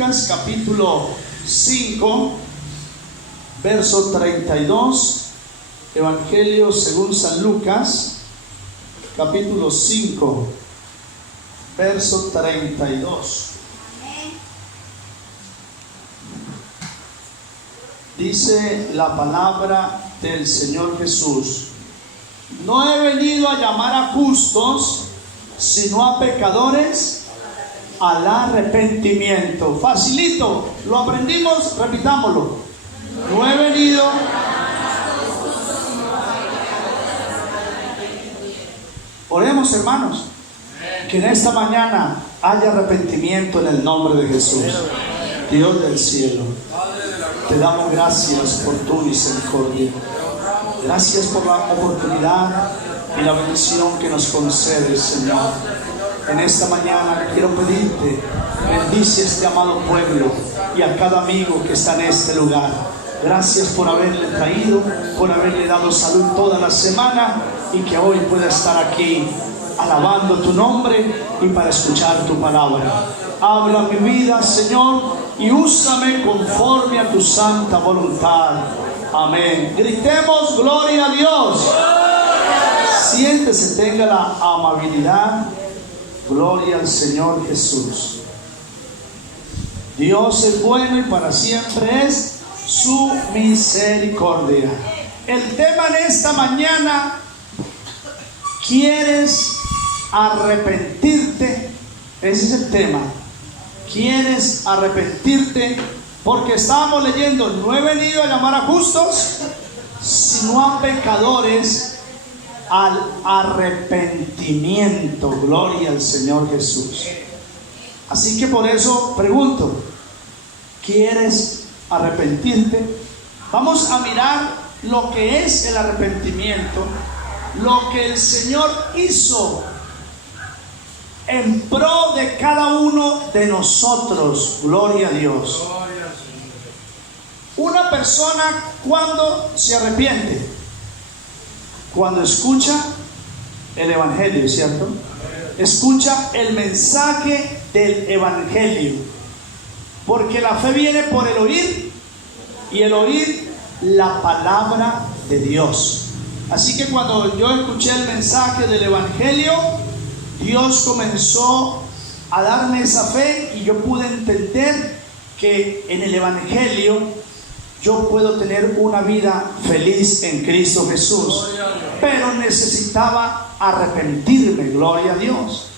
Lucas capítulo 5, verso 32. Evangelio según San Lucas, capítulo 5, verso 32. Dice la palabra del Señor Jesús: no he venido a llamar a justos, sino a pecadores al arrepentimiento. Facilito, lo aprendimos, repitámoslo. No he venido. Oremos, hermanos, que en esta mañana haya arrepentimiento en el nombre de Jesús. Dios del cielo, te damos gracias por tu misericordia. Gracias por la oportunidad y la bendición que nos concedes, Señor. En esta mañana quiero pedirte, bendice a este amado pueblo y a cada amigo que está en este lugar. Gracias por haberle traído, por haberle dado salud toda la semana y que hoy pueda estar aquí alabando tu nombre y para escuchar tu palabra. Habla mi vida, Señor, y úsame conforme a tu santa voluntad. Amén. Gritemos gloria a Dios. Siéntese, tenga la amabilidad. Gloria al Señor Jesús. Dios es bueno y para siempre es su misericordia. El tema en esta mañana: ¿quieres arrepentirte? Ese es el tema. ¿Quieres arrepentirte? Porque estábamos leyendo: no he venido a llamar a justos, sino a pecadores al arrepentimiento. Gloria al Señor Jesús. Así que por eso pregunto: ¿quieres arrepentirte? Vamos a mirar lo que es el arrepentimiento, lo que el Señor hizo en pro de cada uno de nosotros. Gloria a Dios. Una persona, cuando se arrepiente, cuando escucha el Evangelio, ¿cierto? Escucha el mensaje del Evangelio, porque la fe viene por el oír y el oír la palabra de Dios. Así que cuando yo escuché el mensaje del Evangelio, Dios comenzó a darme esa fe y yo pude entender que en el Evangelio yo puedo tener una vida feliz en Cristo Jesús, pero necesitaba arrepentirme. Gloria a Dios.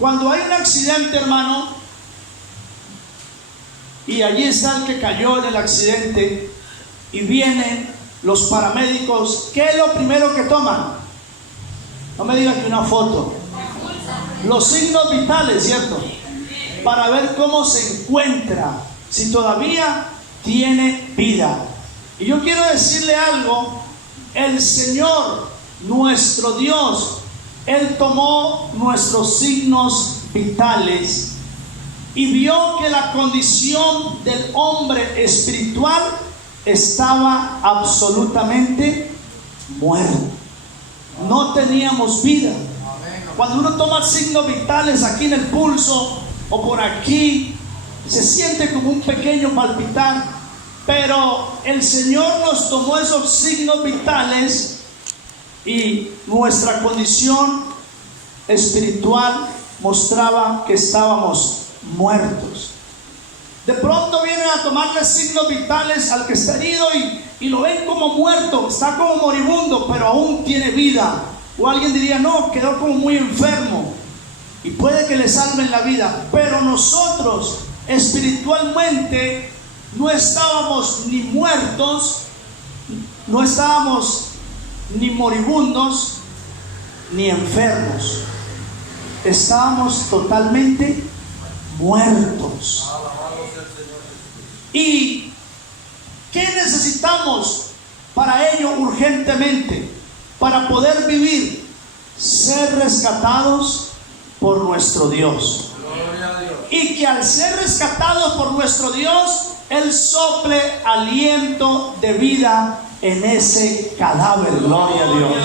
Cuando hay un accidente, hermano, y allí está el que cayó en el accidente, y vienen los paramédicos, ¿qué es lo primero que toman? No me digan que una foto. Los signos vitales, ¿cierto? Para ver cómo se encuentra, si todavía tiene vida. Y yo quiero decirle algo: el Señor, nuestro Dios, Él tomó nuestros signos vitales y vio que la condición del hombre espiritual estaba absolutamente muerto. No teníamos vida. Cuando uno toma signos vitales aquí en el pulso o por aquí, se siente como un pequeño palpitar, pero el Señor nos tomó esos signos vitales y nuestra condición espiritual mostraba que estábamos muertos. De pronto vienen a tomarle signos vitales al que está herido y lo ven como muerto, está como moribundo, pero aún tiene vida. O alguien diría: no, quedó como muy enfermo, y puede que le salven la vida. Pero nosotros espiritualmente no estábamos ni muertos, no estábamos ni moribundos ni enfermos, estábamos totalmente muertos. ¿Y qué necesitamos para ello urgentemente? Para poder vivir, ser rescatados por nuestro Dios. Y que al ser rescatados por nuestro Dios, Él sople aliento de vida en ese cadáver. Gloria a Dios.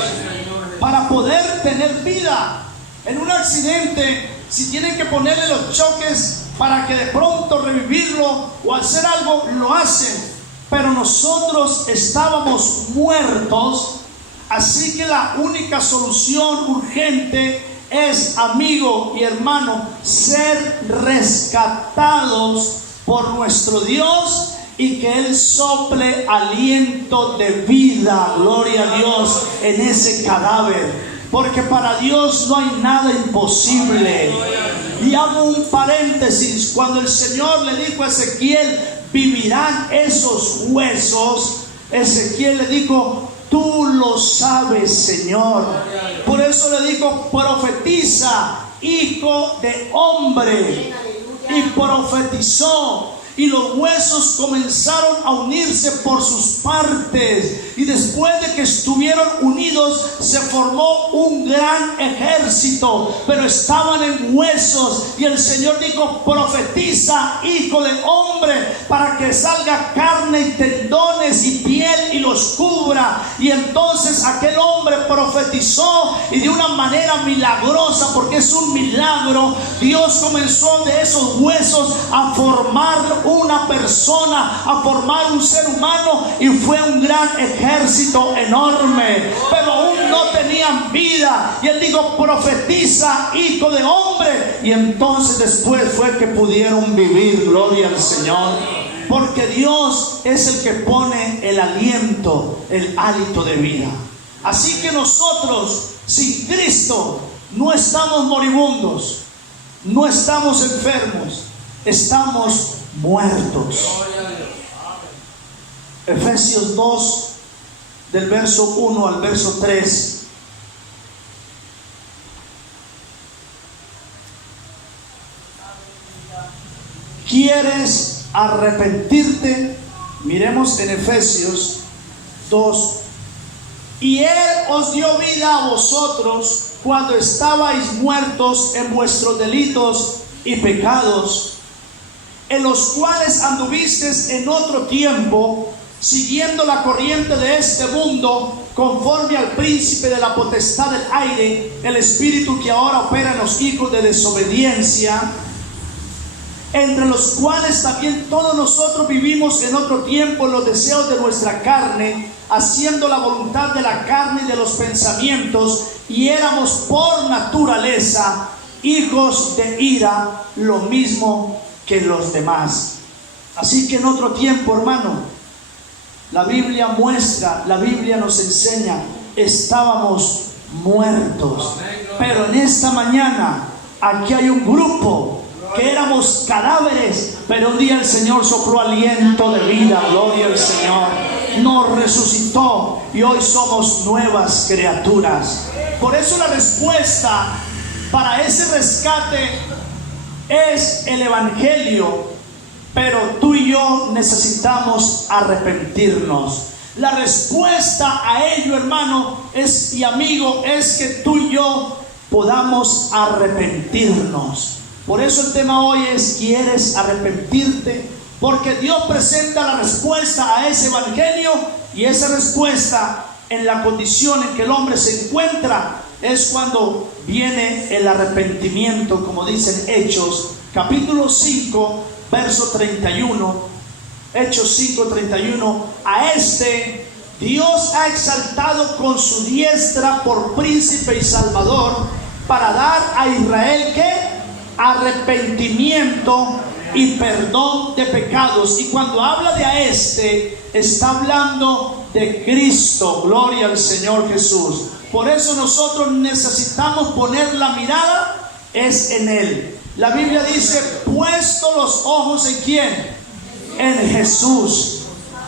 Para poder tener vida. En un accidente, si tienen que ponerle los choques para que de pronto revivirlo o hacer algo, lo hacen. Pero nosotros estábamos muertos, así que la única solución urgente es, amigo y hermano, ser rescatados por nuestro Dios y que Él sople aliento de vida, gloria a Dios, en ese cadáver. Porque para Dios no hay nada imposible. Y hago un paréntesis: cuando el Señor le dijo a Ezequiel, vivirán esos huesos, Ezequiel le dijo, tú lo sabes, Señor. Por eso le dijo, profetiza, hijo de hombre. Y profetizó, y los huesos comenzaron a unirse por sus partes, y después de que estuvieron unidos se formó un gran ejército, pero estaban en huesos. Y el Señor dijo, profetiza, hijo de hombre, para que salga carne y tendones y piel y los cubra. Y entonces aquel hombre profetizó, y de una manera milagrosa, porque es un milagro, Dios comenzó de esos huesos a formar una persona, a formar un ser humano, y fue un gran ejército enorme, pero aún no tenían vida. Y él dijo, profetiza, hijo de hombre, y entonces después fue que pudieron vivir, gloria al Señor, porque Dios es el que pone el aliento, el hálito de vida. Así que nosotros sin Cristo no estamos moribundos, no estamos enfermos, estamos muertos. Efesios 2, del verso 1 al verso 3. ¿Quieres arrepentirte? Miremos en Efesios 2. Y Él os dio vida a vosotros cuando estabais muertos en vuestros delitos y pecados, en los cuales anduvisteis en otro tiempo, siguiendo la corriente de este mundo, conforme al príncipe de la potestad del aire, el espíritu que ahora opera en los hijos de desobediencia, entre los cuales también todos nosotros vivimos en otro tiempo en los deseos de nuestra carne, haciendo la voluntad de la carne y de los pensamientos, y éramos por naturaleza hijos de ira, lo mismo que los demás. Así que en otro tiempo, hermano, la Biblia muestra, la Biblia nos enseña, estábamos muertos. Pero en esta mañana, aquí hay un grupo que éramos cadáveres, pero un día el Señor sopló aliento de vida, gloria al Señor, nos resucitó y hoy somos nuevas criaturas. Por eso la respuesta para ese rescate es el Evangelio, pero tú y yo necesitamos arrepentirnos. La respuesta a ello, hermano, es, y amigo, es que tú y yo podamos arrepentirnos. Por eso el tema hoy es, ¿quieres arrepentirte? Porque Dios presenta la respuesta a ese Evangelio, y esa respuesta en la condición en que el hombre se encuentra es cuando viene el arrepentimiento, como dicen Hechos capítulo 5 verso 31. Hechos 5:31. A este Dios ha exaltado con su diestra por príncipe y salvador, para dar a Israel ¿qué? Arrepentimiento y perdón de pecados. Y cuando habla de a este, está hablando de Cristo, gloria al Señor Jesús. Por eso nosotros necesitamos poner la mirada es en Él. La Biblia dice, puesto los ojos en ¿quién? En Jesús.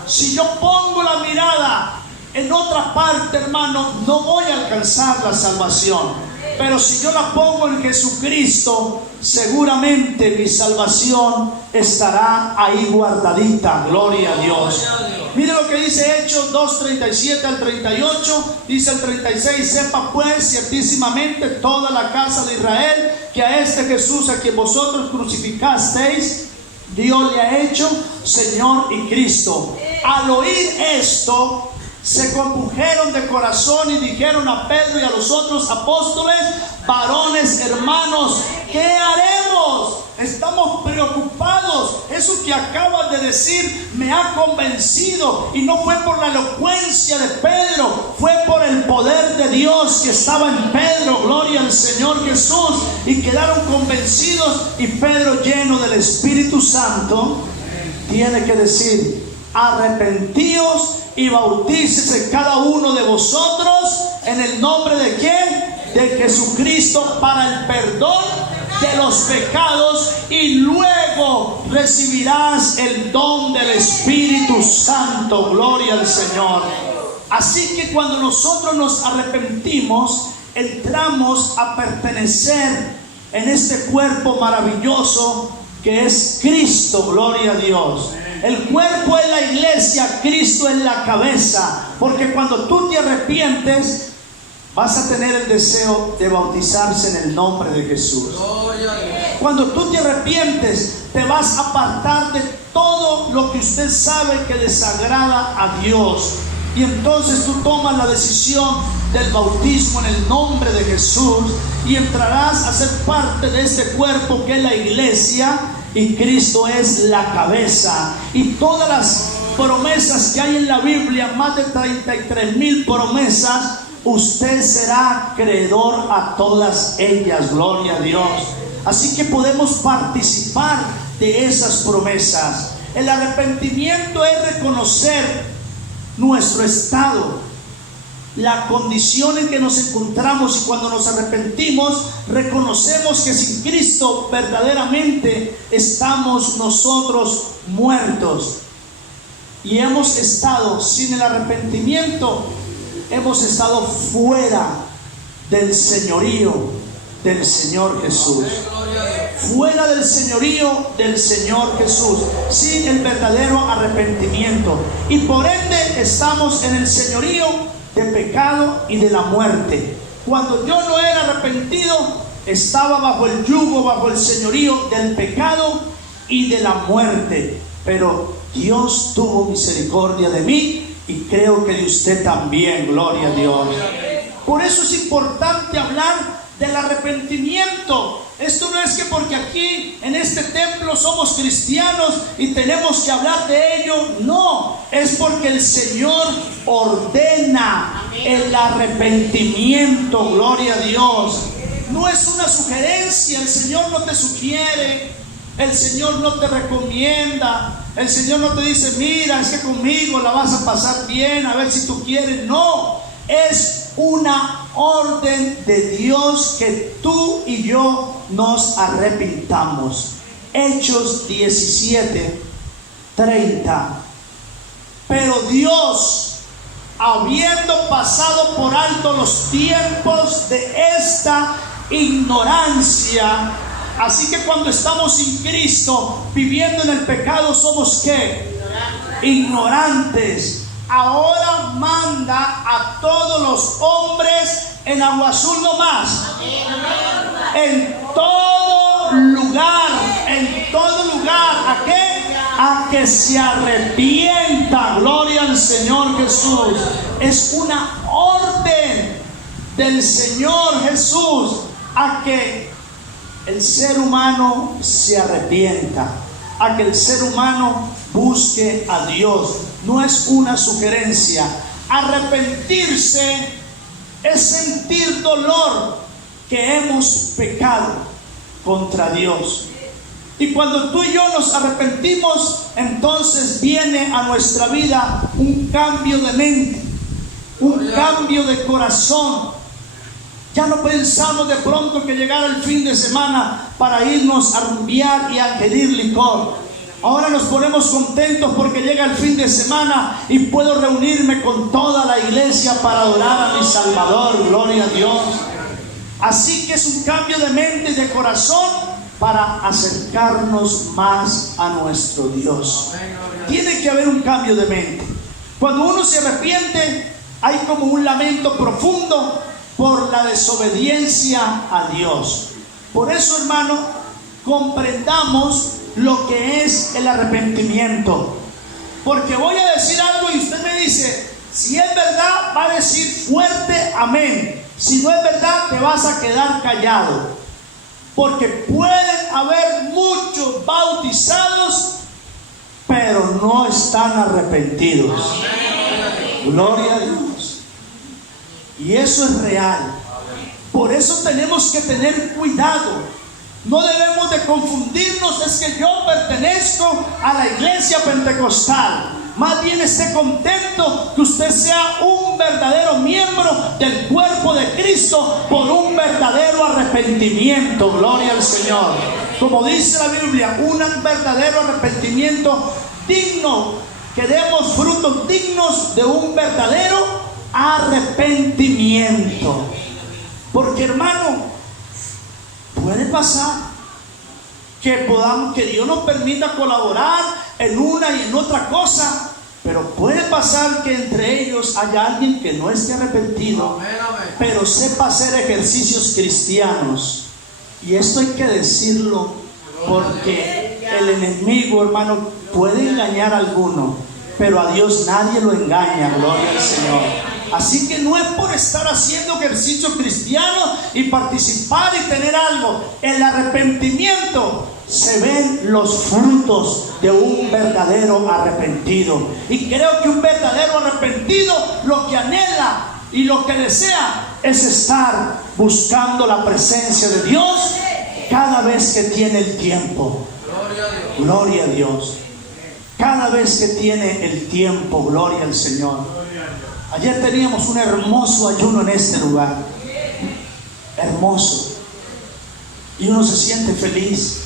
Si yo pongo la mirada en otra parte, hermano, no voy a alcanzar la salvación. Pero si yo la pongo en Jesucristo, seguramente mi salvación estará ahí guardadita. Gloria a Dios. Mire lo que dice Hechos 2:37 al 38. Dice el 36, sepa pues ciertísimamente toda la casa de Israel que a este Jesús a quien vosotros crucificasteis, Dios le ha hecho Señor y Cristo. Al oír esto, se compungeron de corazón y dijeron a Pedro y a los otros apóstoles, varones hermanos, ¿qué haremos? Estamos preocupados. Eso que acabas de decir me ha convencido. Y no fue por la elocuencia de Pedro, fue por el poder de Dios que estaba en Pedro. Gloria al Señor Jesús. Y quedaron convencidos. Y Pedro, lleno del Espíritu Santo, tiene que decir: arrepentíos y bautícese cada uno de vosotros en el nombre de ¿quién? De Jesucristo, para el perdón de los pecados, y luego recibirás el don del Espíritu Santo. Gloria al Señor. Así que cuando nosotros nos arrepentimos, entramos a pertenecer en este cuerpo maravilloso que es Cristo. Gloria a Dios. El cuerpo es la iglesia, Cristo es la cabeza. Porque cuando tú te arrepientes, vas a tener el deseo de bautizarse en el nombre de Jesús. Cuando tú te arrepientes, te vas a apartar de todo lo que usted sabe que desagrada a Dios. Y entonces tú tomas la decisión del bautismo en el nombre de Jesús y entrarás a ser parte de este cuerpo que es la iglesia, y Cristo es la cabeza. Y todas las promesas que hay en la Biblia, más de 33,000 promesas, usted será acreedor a todas ellas. Gloria a Dios. Así que podemos participar de esas promesas. El arrepentimiento es reconocer nuestro estado, la condición en que nos encontramos, y cuando nos arrepentimos reconocemos que sin Cristo verdaderamente estamos nosotros muertos, y hemos estado sin el arrepentimiento, hemos estado fuera del señorío del Señor Jesús. Fuera del señorío del Señor Jesús, sin el verdadero arrepentimiento. Y por ende estamos en el señorío de pecado y de la muerte. Cuando yo no era arrepentido, estaba bajo el yugo, bajo el señorío del pecado y de la muerte. Pero Dios tuvo misericordia de mí, y creo que de usted también. Gloria a Dios. Por eso es importante hablar del arrepentimiento. Esto no es que porque aquí en este templo somos cristianos y tenemos que hablar de ello. No, es porque el Señor ordena el arrepentimiento. Gloria a Dios. No es una sugerencia. El Señor no te sugiere, el Señor no te recomienda, el Señor no te dice: mira, es que conmigo la vas a pasar bien, a ver si tú quieres. No, es una orden de Dios que tú y yo nos arrepintamos. Hechos 17:30. Pero Dios, habiendo pasado por alto los tiempos de esta ignorancia. Así que cuando estamos sin Cristo, viviendo en el pecado, somos ¿qué? Ignorantes. Ahora manda a todos los hombres en Agua Azul no más, en todo lugar, ¿a qué? A que se arrepienta. Gloria al Señor Jesús. Es una orden del Señor Jesús a que el ser humano se arrepienta, a que el ser humano busque a Dios. No es una sugerencia. Arrepentirse es sentir dolor que hemos pecado contra Dios. Y cuando tú y yo nos arrepentimos, entonces viene a nuestra vida un cambio de mente, un cambio de corazón. Ya no pensamos de pronto que llegara el fin de semana para irnos a rumbear y a adquirir licor. Ahora nos ponemos contentos porque llega el fin de semana y puedo reunirme con toda la iglesia para adorar a mi Salvador. Gloria a Dios. Así que es un cambio de mente y de corazón para acercarnos más a nuestro Dios. Tiene que haber un cambio de mente. Cuando uno se arrepiente, hay como un lamento profundo por la desobediencia a Dios. Por eso, hermano, comprendamos lo que es el arrepentimiento. Porque voy a decir algo y usted me dice: si es verdad, va a decir fuerte amén. Si no es verdad, te vas a quedar callado. Porque pueden haber muchos bautizados, pero no están arrepentidos. Gloria a Dios. Y eso es real. Por eso tenemos que tener cuidado. No debemos de confundirnos, es que yo pertenezco a la iglesia pentecostal. Más bien esté contento que usted sea un verdadero miembro del cuerpo de Cristo por un verdadero arrepentimiento. Gloria al Señor. Como dice la Biblia, un verdadero arrepentimiento digno, que demos frutos dignos de un verdadero arrepentimiento. Porque, hermano, puede pasar que Dios nos permita colaborar en una y en otra cosa, pero puede pasar que entre ellos haya alguien que no esté arrepentido, pero sepa hacer ejercicios cristianos. Y esto hay que decirlo, porque el enemigo, hermano, puede engañar a alguno, pero a Dios nadie lo engaña. Gloria al Señor. Así que no es por estar haciendo ejercicio cristiano y participar y tener algo. El arrepentimiento, se ven los frutos de un verdadero arrepentido. Y creo que un verdadero arrepentido lo que anhela y lo que desea es estar buscando la presencia de Dios cada vez que tiene el tiempo. Gloria a Dios. Cada vez que tiene el tiempo, gloria al Señor. Ayer teníamos un hermoso ayuno en este lugar. Hermoso. Y uno se siente feliz,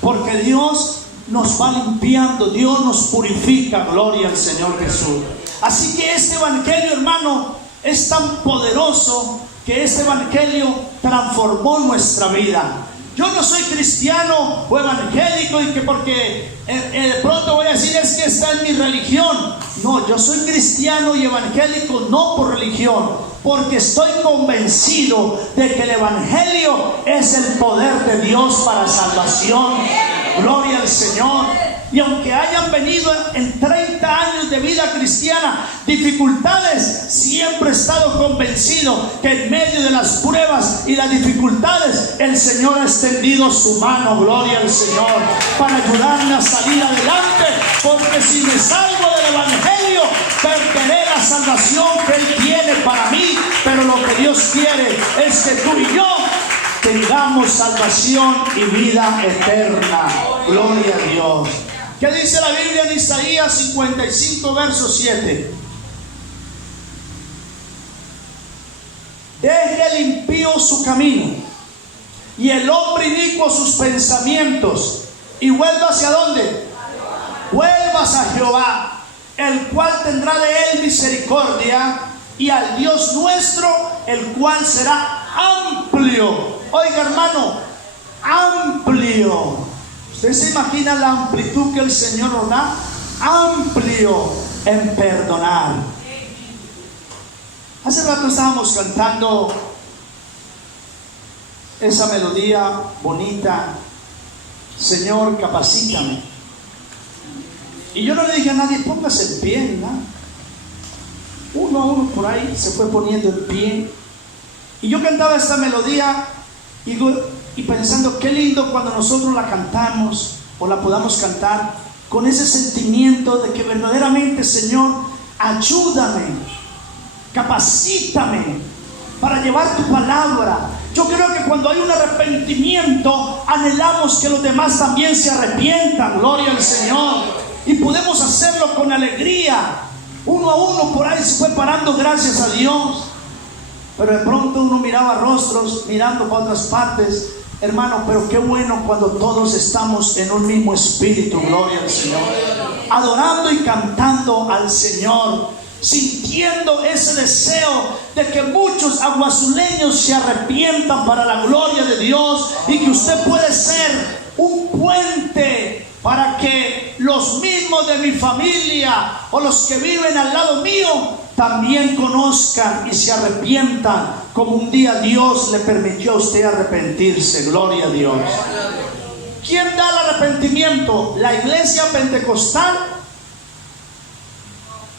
porque Dios nos va limpiando, Dios nos purifica. Gloria al Señor Jesús. Así que este evangelio, hermano, es tan poderoso que este evangelio transformó nuestra vida. Yo no soy cristiano o evangélico y que porque de pronto voy a decir es que esta es mi religión. No, yo soy cristiano y evangélico no por religión, porque estoy convencido de que el evangelio es el poder de Dios para salvación. Gloria al Señor. Y aunque hayan venido en 30 años de vida cristiana dificultades, siempre he estado convencido que en medio de las pruebas y las dificultades el Señor ha extendido su mano, gloria al Señor, para ayudarme a salir adelante. Porque si me salgo del evangelio, perderé la salvación que Él tiene para mí. Pero lo que Dios quiere es que tú y yo tengamos salvación y vida eterna. Gloria a Dios. ¿Qué dice la Biblia en Isaías 55, verso 7? Deje el impío su camino y el hombre inicuo sus pensamientos, y vuelva ¿hacia dónde? Vuelvas a Jehová, el cual tendrá de él misericordia, y al Dios nuestro, el cual será amplio. Oiga, hermano, amplio. ¿Usted se imagina la amplitud que el Señor nos da? Amplio en perdonar. Hace rato estábamos cantando esa melodía bonita, Señor, capacítame. Y yo no le dije a nadie, póngase en pie, ¿no? Uno a uno por ahí se fue poniendo en pie. Y yo cantaba esta melodía y pensando, qué lindo cuando nosotros la cantamos o la podamos cantar con ese sentimiento de que verdaderamente, Señor, ayúdame, capacítame para llevar tu palabra. Yo creo que cuando hay un arrepentimiento, anhelamos que los demás también se arrepientan, gloria al Señor, y podemos hacerlo con alegría. Uno a uno por ahí se fue parando, gracias a Dios. Pero de pronto uno miraba rostros mirando para otras partes. Hermano, pero qué bueno cuando todos estamos en un mismo espíritu, gloria al Señor, adorando y cantando al Señor, sintiendo ese deseo de que muchos aguazuleños se arrepientan para la gloria de Dios, y que usted puede ser un puente para que los mismos de mi familia o los que viven al lado mío también conozcan y se arrepientan, como un día Dios le permitió a usted arrepentirse. Gloria a Dios. ¿Quién da el arrepentimiento? ¿La iglesia pentecostal?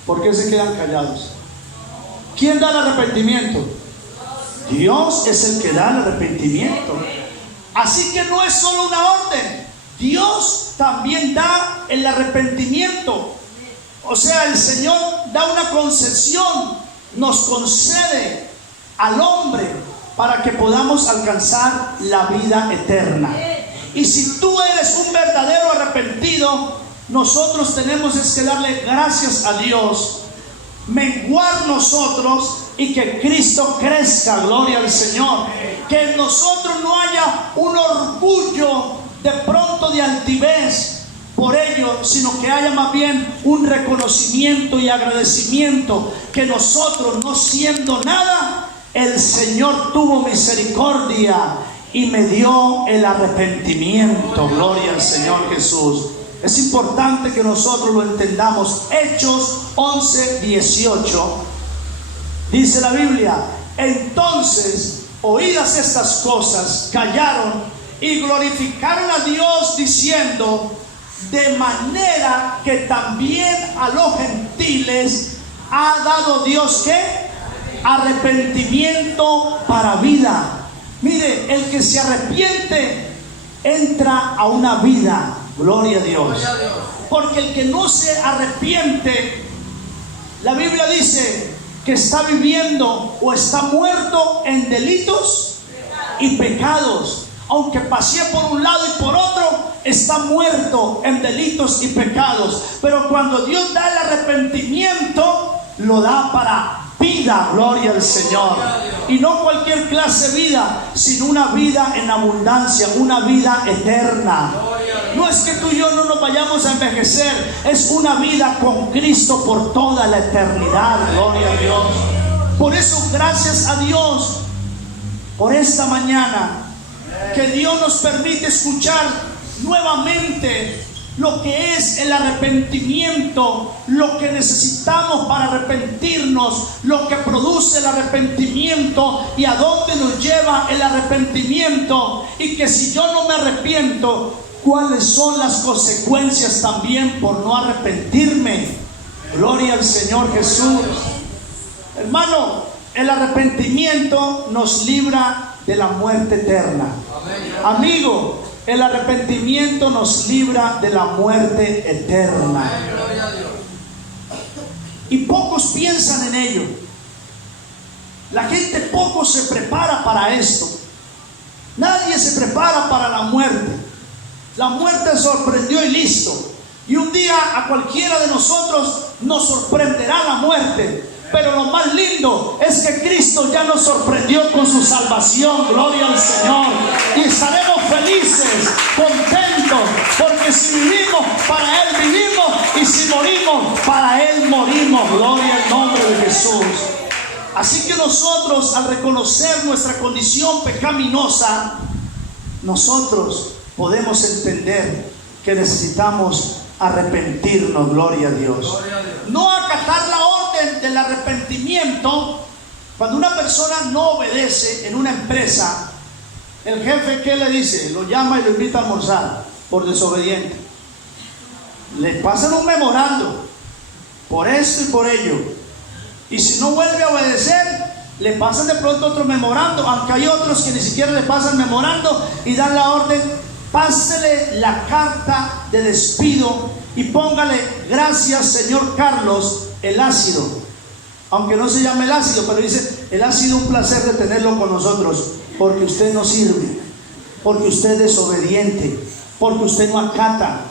¿Por qué se quedan callados? ¿Quién da el arrepentimiento? Dios es el que da el arrepentimiento. Así que no es solo una orden. Dios también da el arrepentimiento. O sea, el Señor da una concesión, nos concede al hombre para que podamos alcanzar la vida eterna. Y si tú eres un verdadero arrepentido, nosotros tenemos es que darle gracias a Dios, menguar nosotros y que Cristo crezca. Gloria al Señor. Que en nosotros no haya un orgullo de pronto de altivez por ello, sino que haya más bien un reconocimiento y agradecimiento que nosotros, no siendo nada, el Señor tuvo misericordia y me dio el arrepentimiento. Gloria al Señor Jesús. Es importante que nosotros lo entendamos. Hechos 11:18 dice la Biblia: entonces, oídas estas cosas, callaron y glorificaron a Dios diciendo: de manera que también a los gentiles ha dado Dios ¿qué? Arrepentimiento para vida. Mire, el que se arrepiente entra a una vida. Gloria a Dios. Porque el que no se arrepiente, la Biblia dice que está viviendo o está muerto en delitos y pecados. Aunque pasé por un lado y por otro, está muerto en delitos y pecados. Pero cuando Dios da el arrepentimiento, lo da para vida. Gloria al Señor. Y no cualquier clase de vida, sino una vida en abundancia, una vida eterna. No es que tú y yo no nos vayamos a envejecer, es una vida con Cristo por toda la eternidad. Gloria a Dios. Por eso, gracias a Dios por esta mañana, que Dios nos permite escuchar nuevamente lo que es el arrepentimiento, lo que necesitamos para arrepentirnos, lo que produce el arrepentimiento y a dónde nos lleva el arrepentimiento, y que si yo no me arrepiento, cuáles son las consecuencias también por no arrepentirme. Gloria al Señor Jesús. Hermano, el arrepentimiento nos libra de la muerte eterna. Amigo, el arrepentimiento nos libra de la muerte eterna. Y pocos piensan en ello. La gente poco se prepara para esto. Nadie se prepara para la muerte. La muerte sorprendió y listo. Y un día a cualquiera de nosotros nos sorprenderá la muerte. Pero lo más lindo es que Cristo ya nos sorprendió con su salvación. Gloria al Señor. Y estaremos felices, contentos, porque si vivimos, para Él vivimos, y si morimos, para Él morimos. Gloria al nombre de Jesús. Así que nosotros, al reconocer nuestra condición pecaminosa, nosotros podemos entender que necesitamos arrepentirnos. Gloria a Dios. No acatar la orden del arrepentimiento. Cuando una persona no obedece en una empresa, el jefe, ¿qué le dice? Lo llama y lo invita a almorzar por desobediente. Le pasan un memorando por esto y por ello. Y si no vuelve a obedecer, le pasan de pronto otro memorando, aunque hay otros que ni siquiera le pasan memorando y dan la orden: pásele la carta de despido y póngale: gracias, señor Carlos, el ácido. Aunque no se llame el ácido, pero dice: el ha sido un placer de tenerlo con nosotros, porque usted no sirve, porque usted es desobediente, porque usted no acata,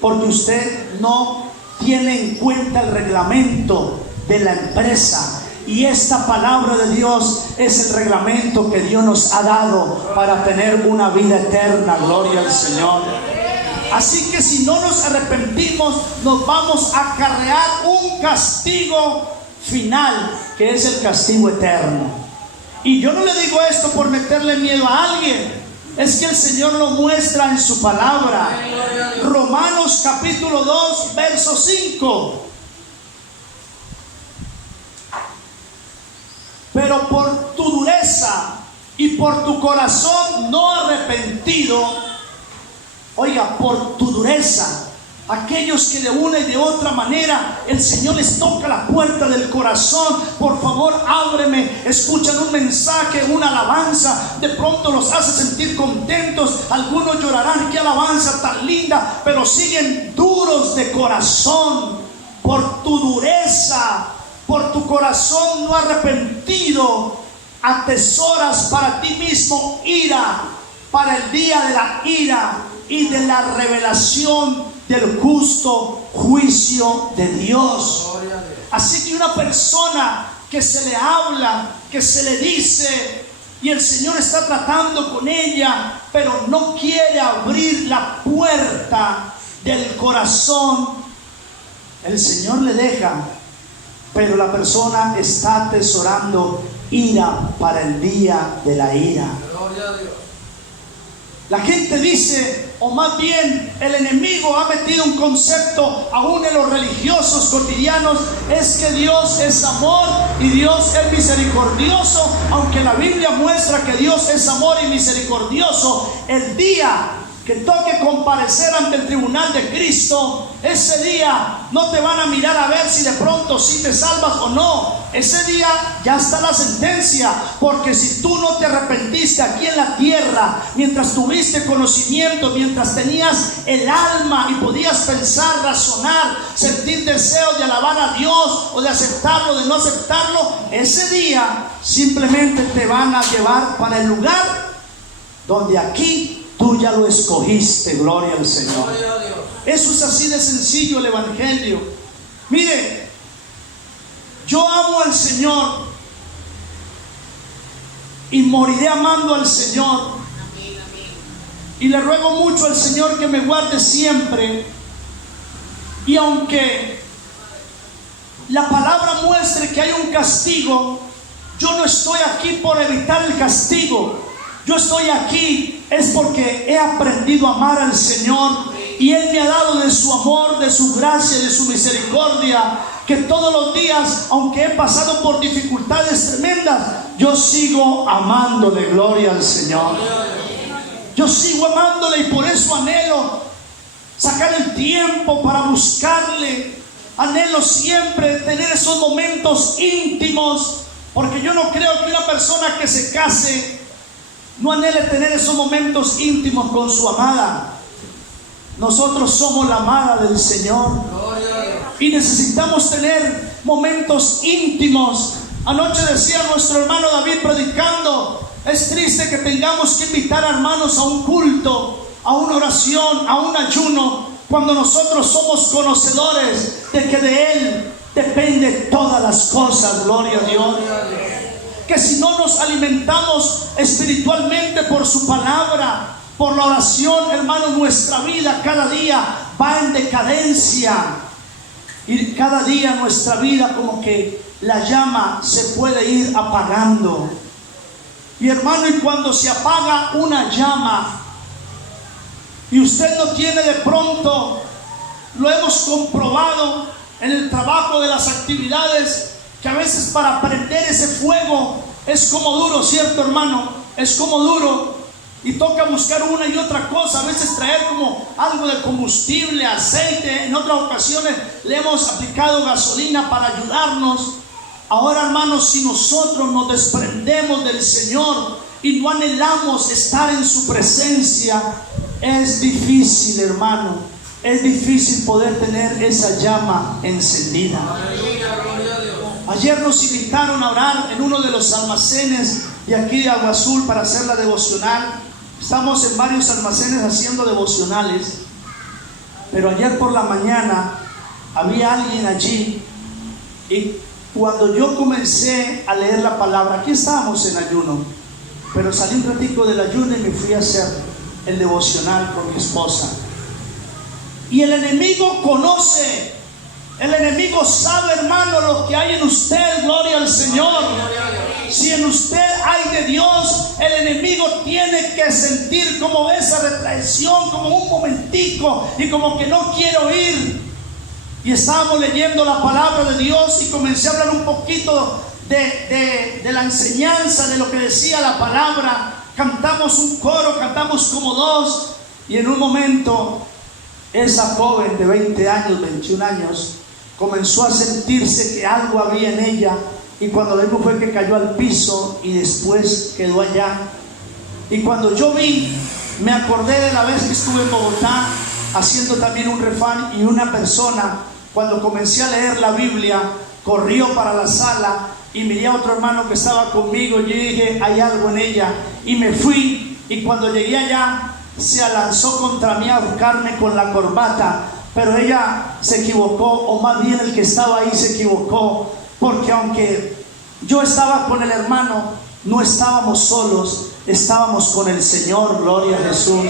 porque usted no tiene en cuenta el reglamento de la empresa. Y esta palabra de Dios es el reglamento que Dios nos ha dado para tener una vida eterna. Gloria al Señor. Así que si no nos arrepentimos, nos vamos a acarrear un castigo final, que es el castigo eterno. Y yo no le digo esto por meterle miedo a alguien, es que el Señor lo muestra en su palabra. Romanos capítulo 2, verso 5. Pero por tu dureza y por tu corazón no arrepentido, oiga, por tu dureza Aquellos que de una y de otra manera el Señor les toca la puerta del corazón, por favor ábreme. Escuchan un mensaje, una alabanza, de pronto los hace sentir contentos. Algunos llorarán, qué alabanza tan linda, pero siguen duros de corazón por tu dureza, por tu corazón no arrepentido. Atesoras para ti mismo ira, para el día de la ira y de la revelación del justo juicio de Dios. Así que una persona que se le habla, que se le dice, y el Señor está tratando con ella, pero no quiere abrir la puerta del corazón, el Señor le deja, pero la persona está atesorando ira para el día de la ira. Gloria a Dios. La gente dice, o más bien el enemigo ha metido un concepto aún en los religiosos cotidianos, es que Dios es amor y Dios es misericordioso. Aunque la Biblia muestra que Dios es amor y misericordioso, el día que toque comparecer ante el tribunal de Cristo, ese día no te van a mirar a ver si de pronto sí te salvas o no. Ese día ya está la sentencia, porque si tú no te arrepentiste aquí en la tierra, mientras tuviste conocimiento, mientras tenías el alma y podías pensar, razonar, sentir deseos de alabar a Dios o de aceptarlo, de no aceptarlo, ese día simplemente te van a llevar para el lugar donde aquí tú ya lo escogiste. Gloria al Señor. Eso es así de sencillo el evangelio. Mire, yo amo al Señor y moriré amando al Señor. Y le ruego mucho al Señor que me guarde siempre. Y aunque la palabra muestre que hay un castigo, yo no estoy aquí por evitar el castigo. Yo estoy aquí es porque he aprendido a amar al Señor, y Él me ha dado de su amor, de su gracia, de su misericordia, que todos los días, aunque he pasado por dificultades tremendas, yo sigo amándole. Gloria al Señor. Yo sigo amándole, y por eso anhelo sacar el tiempo para buscarle. Anhelo siempre tener esos momentos íntimos, porque yo no creo que una persona que se case no anhele tener esos momentos íntimos con su amada. Nosotros somos la amada del Señor y necesitamos tener momentos íntimos. Anoche decía nuestro hermano David predicando, es triste que tengamos que invitar a hermanos a un culto, a una oración, a un ayuno, cuando nosotros somos conocedores de que de Él depende todas las cosas. Gloria a Dios. Que si no nos alimentamos espiritualmente por su palabra, por la oración, hermano, nuestra vida cada día va en decadencia, y cada día nuestra vida como que la llama se puede ir apagando. Y hermano, y cuando se apaga una llama y usted no tiene, de pronto, lo hemos comprobado en el trabajo de las actividades, que a veces para prender ese fuego es como duro, ¿cierto, hermano? Es como duro, y toca buscar una y otra cosa, a veces traer como algo de combustible, aceite. En otras ocasiones le hemos aplicado gasolina para ayudarnos. Ahora, hermanos, si nosotros nos desprendemos del Señor y no anhelamos estar en su presencia, es difícil, hermano, es difícil poder tener esa llama encendida. Ayer nos invitaron a orar en uno de los almacenes de aquí de Agua Azul para hacer la devocional. Estamos en varios almacenes haciendo devocionales, pero ayer por la mañana había alguien allí, y cuando yo comencé a leer la palabra, aquí estábamos en ayuno, pero salí un ratito del ayuno y me fui a hacer el devocional con mi esposa. Y el enemigo conoce, el enemigo sabe, hermano, lo que hay en usted. Gloria al Señor. Si en usted hay de Dios, el enemigo tiene que sentir como esa retracción, como un momentico, y como que no quiere oír. Y estábamos leyendo la palabra de Dios y comencé a hablar un poquito de la enseñanza, de lo que decía la palabra. Cantamos un coro, cantamos como dos, y en un momento esa joven de 20 años, 21 años, comenzó a sentirse que algo había en ella, y cuando vimos fue que cayó al piso y después quedó allá. Y cuando yo vi, me acordé de la vez que estuve en Bogotá haciendo también un refán, y una persona, cuando comencé a leer la Biblia, corrió para la sala y miré a otro hermano que estaba conmigo y yo dije, hay algo en ella, y me fui, y cuando llegué allá se alanzó contra mí a ahorcarme con la corbata, pero ella se equivocó, o más bien el que estaba ahí se equivocó, porque aunque yo estaba con el hermano, no estábamos solos, estábamos con el Señor, gloria a Jesús.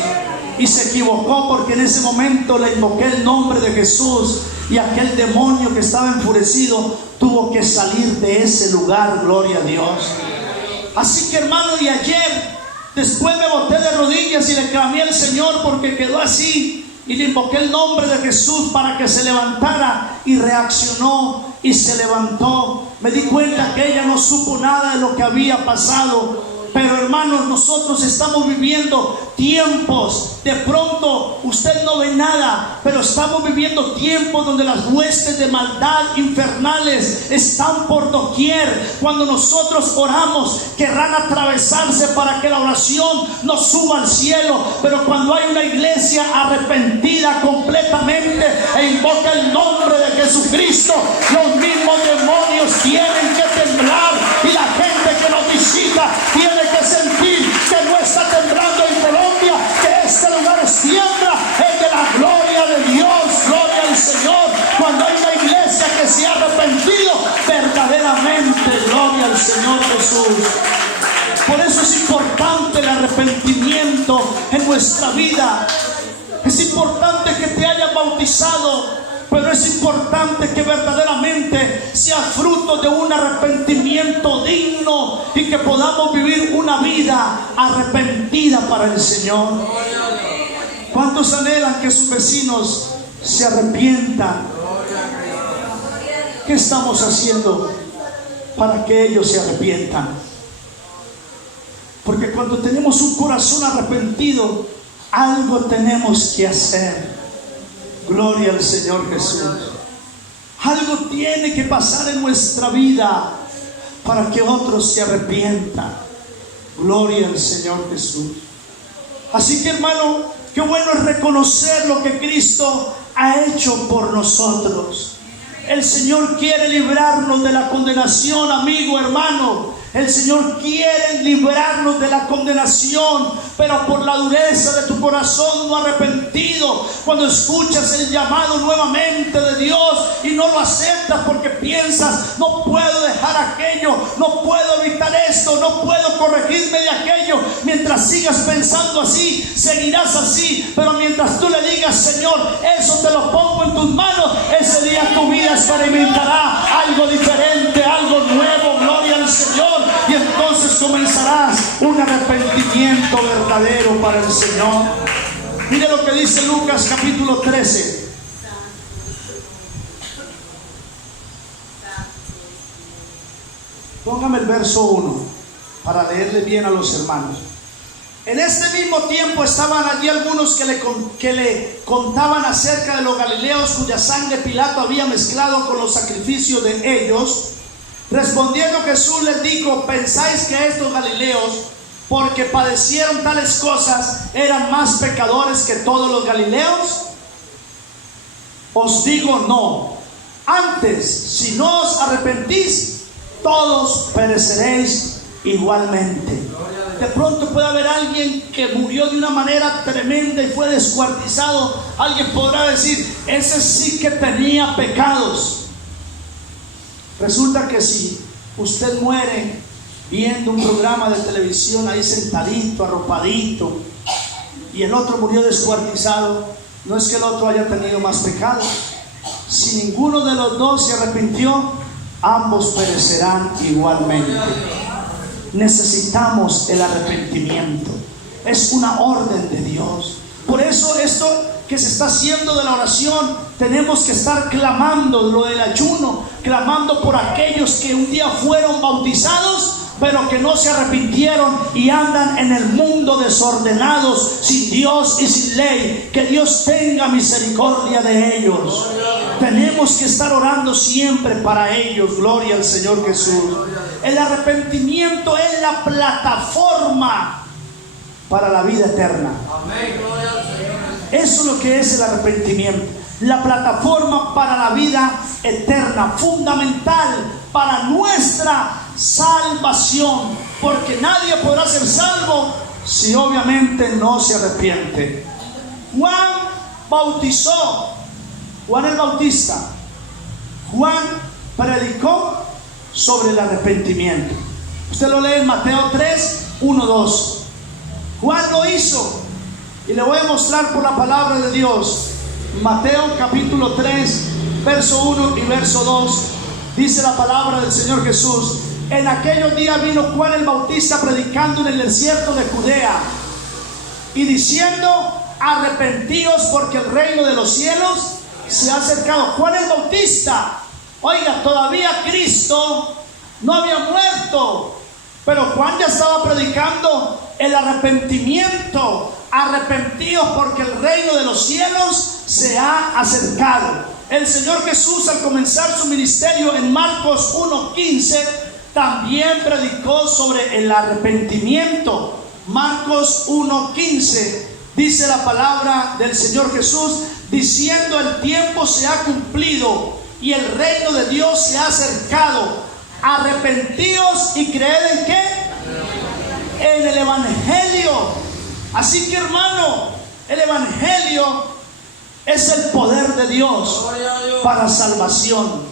Y se equivocó porque en ese momento le invoqué el nombre de Jesús, y aquel demonio que estaba enfurecido tuvo que salir de ese lugar, gloria a Dios. Así que hermano, y ayer después me boté de rodillas y le clamé al Señor porque quedó así, y le invoqué el nombre de Jesús para que se levantara, y reaccionó y se levantó. Me di cuenta que ella no supo nada de lo que había pasado. Pero hermanos, nosotros estamos viviendo tiempos, de pronto usted no ve nada, pero estamos viviendo tiempos donde las huestes de maldad infernales están por doquier. Cuando nosotros oramos, querrán atravesarse para que la oración no suba al cielo, pero cuando hay una iglesia arrepentida completamente e invoca el nombre de Jesucristo, los mismos demonios tienen que temblar, y la gente que nos visita tiene que sentir que no está temblando en Colombia, que este lugar es tierra, es de la gloria de Dios, gloria al Señor. Cuando hay una iglesia que se ha arrepentido verdaderamente, gloria al Señor Jesús. Por eso es importante el arrepentimiento en nuestra vida. Es importante que te hayas bautizado, pero es importante que verdaderamente sea fruto de un arrepentimiento digno, y que podamos vivir una vida arrepentida para el Señor. ¿Cuántos anhelan que sus vecinos se arrepientan? ¿Qué estamos haciendo para que ellos se arrepientan? Porque cuando tenemos un corazón arrepentido, algo tenemos que hacer. Gloria al Señor Jesús. Algo tiene que pasar en nuestra vida para que otros se arrepientan. Gloria al Señor Jesús. Así que hermano, qué bueno es reconocer lo que Cristo ha hecho por nosotros. El Señor quiere librarnos de la condenación, amigo, hermano. El Señor quiere librarnos de la condenación, pero por la dureza de tu corazón no arrepentido, cuando escuchas el llamado nuevamente de Dios y no lo aceptas porque piensas, no puedo dejar aquello, no puedo evitar esto, no puedo corregirme de aquello. Mientras sigas pensando así, seguirás así, pero mientras tú le digas, Señor, eso te lo pongo en tus manos, ese día tu vida experimentará algo diferente, algo nuevo, gloria al Señor. Y entonces comenzarás un arrepentimiento verdadero para el Señor. Mire lo que dice Lucas capítulo 13. Póngame el verso 1 para leerle bien a los hermanos. En este mismo tiempo estaban allí algunos que le contaban acerca de los galileos cuya sangre Pilato había mezclado con los sacrificios de ellos. Respondiendo Jesús les dijo: ¿pensáis que estos galileos, porque padecieron tales cosas, eran más pecadores que todos los galileos? Os digo no. Antes, si no os arrepentís, todos pereceréis igualmente. De pronto puede haber alguien que murió de una manera tremenda y fue descuartizado. Alguien podrá decir: ese sí que tenía pecados. Resulta que si usted muere viendo un programa de televisión ahí sentadito, arropadito, y el otro murió descuartizado, no es que el otro haya tenido más pecados. Si ninguno de los dos se arrepintió, ambos perecerán igualmente. Necesitamos el arrepentimiento. Es una orden de Dios. Por eso esto que se está haciendo de la oración, tenemos que estar clamando lo del ayuno, clamando por aquellos que un día fueron bautizados, pero que no se arrepintieron y andan en el mundo desordenados, sin Dios y sin ley. Que Dios tenga misericordia de ellos. Tenemos que estar orando siempre para ellos. Gloria al Señor Jesús. El arrepentimiento es la plataforma para la vida eterna. Eso es lo que es el arrepentimiento. La plataforma para la vida eterna, fundamental para nuestra salvación, porque nadie podrá ser salvo si obviamente no se arrepiente. Juan bautizó, Juan el Bautista. Juan predicó sobre el arrepentimiento. Usted lo lee en Mateo 3, 1, 2. Juan lo hizo, y le voy a mostrar por la palabra de Dios. Mateo capítulo 3, verso 1 y verso 2. Dice la palabra del Señor Jesús: en aquellos días vino Juan el Bautista predicando en el desierto de Judea y diciendo: arrepentíos, porque el reino de los cielos se ha acercado. Juan el Bautista, oiga, todavía Cristo no había muerto, pero Juan ya estaba predicando el arrepentimiento. Arrepentíos, porque el reino de los cielos se ha acercado. El Señor Jesús, al comenzar su ministerio en Marcos 1:15, también predicó sobre el arrepentimiento. Marcos 1:15 dice la palabra del Señor Jesús, diciendo: el tiempo se ha cumplido y el reino de Dios se ha acercado. Arrepentíos y creed ¿en qué? En el Evangelio. Así que, hermano, el Evangelio es el poder de Dios para salvación.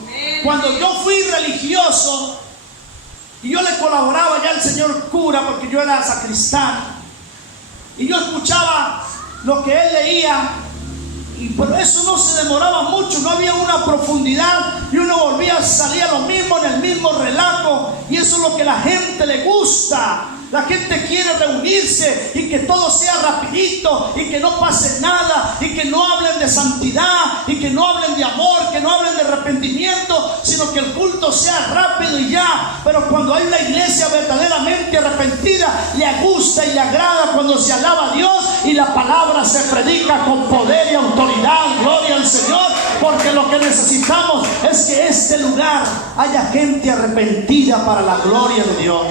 Cuando yo fui religioso y yo le colaboraba ya al señor cura, porque yo era sacristán, y yo escuchaba lo que él leía, pero eso no se demoraba mucho, no había una profundidad, y uno volvía a salir a lo mismo, en el mismo relato. Y eso es lo que a la gente le gusta. La gente quiere reunirse y que todo sea rapidito y que no pase nada, y que no hablen de santidad y que no hablen de amor, que no hablen de arrepentimiento, sino que el culto sea rápido y ya. Pero cuando hay una iglesia verdaderamente arrepentida, le gusta y le agrada cuando se alaba a Dios y la palabra se predica con poder y autoridad. Gloria al Señor, porque lo que necesitamos es que este lugar haya gente arrepentida para la gloria de Dios.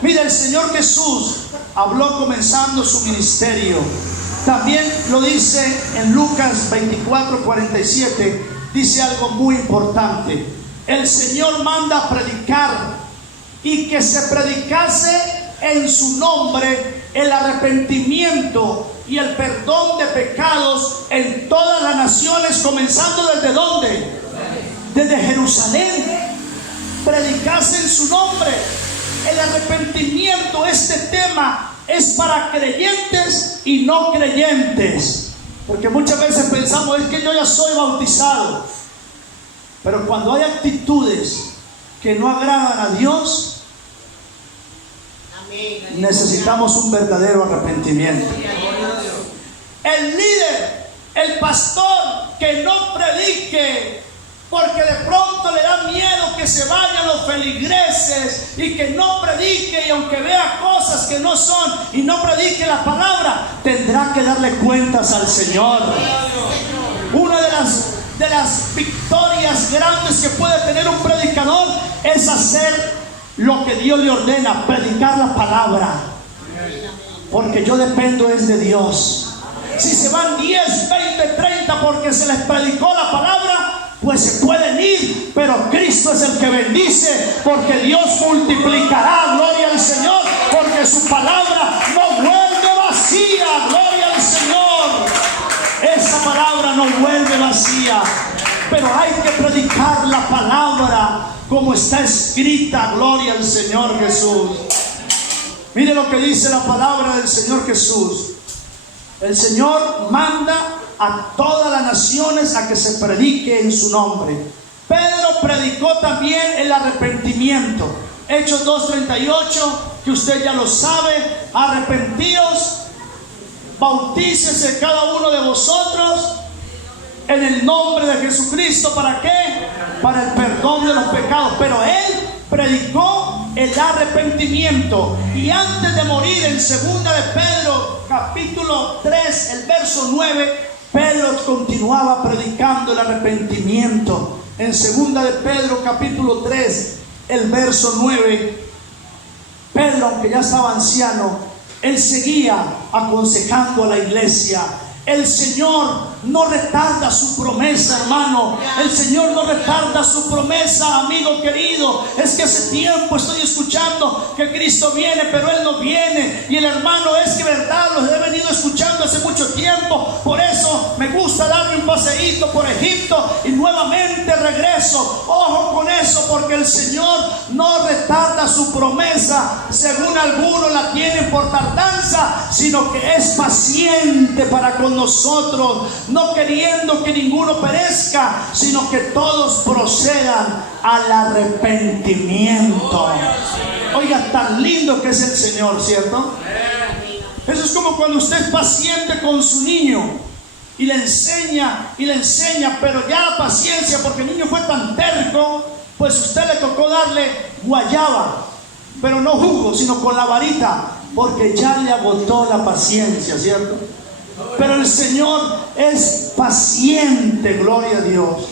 Mira, el Señor Jesús habló comenzando su ministerio. También lo dice en Lucas 24:47. Dice algo muy importante. El Señor manda a predicar, y que se predicase en su nombre el arrepentimiento y el perdón de pecados en todas las naciones, comenzando ¿desde dónde? Desde Jerusalén. Predicase en su nombre. El arrepentimiento, este tema, es para creyentes y no creyentes. Porque muchas veces pensamos: es que yo ya soy bautizado. Pero cuando hay actitudes que no agradan a Dios, necesitamos un verdadero arrepentimiento. El líder, el pastor, que no predique porque de pronto le da miedo que se vayan los feligreses, y que no predique, y aunque vea cosas que no son y no predique la palabra, tendrá que darle cuentas al Señor. Una de las victorias grandes que puede tener un predicador es hacer lo que Dios le ordena, predicar la palabra, porque yo dependo es de Dios. Si se van 10, 20, 30 porque se les predicó la palabra, pues se pueden ir, pero Cristo es el que bendice, porque Dios multiplicará. Gloria al Señor, porque su palabra no vuelve vacía. Gloria al Señor. Esa palabra no vuelve vacía, pero hay que predicar la palabra como está escrita. Gloria al Señor Jesús. Mire lo que dice la palabra del Señor Jesús. El Señor manda a todas las naciones a que se predique en su nombre. Pedro predicó también el arrepentimiento. Hechos 2:38, que usted ya lo sabe: arrepentíos, bautícese cada uno de vosotros en el nombre de Jesucristo. ¿Para qué? Para el perdón de los pecados. Pero él predicó el arrepentimiento. Y antes de morir, en 2 de Pedro capítulo 3, el verso 9, Pedro continuaba predicando el arrepentimiento. En 2 de Pedro capítulo 3, el verso 9, Pedro, aunque ya estaba anciano, él seguía aconsejando a la iglesia. El Señor no retarda su promesa, hermano. El Señor no retarda su promesa, amigo querido. Es que hace tiempo estoy escuchando que Cristo viene, pero Él no viene. Y el hermano, es que verdad, los he venido escuchando hace mucho tiempo. Por eso me gusta darme un paseíto por Egipto y nuevamente regreso. Ojo con eso, porque el Señor no retarda su promesa, según algunos la tienen por tardanza, sino que es paciente para con nosotros, no queriendo que ninguno perezca, sino que todos procedan al arrepentimiento. Oiga, tan lindo que es el Señor, ¿cierto? Eso es como cuando usted es paciente con su niño y le enseña, pero ya la paciencia, porque el niño fue tan terco, pues usted le tocó darle guayaba, pero no jugo, sino con la varita, porque ya le agotó la paciencia, ¿cierto? Pero el Señor es paciente, gloria a Dios,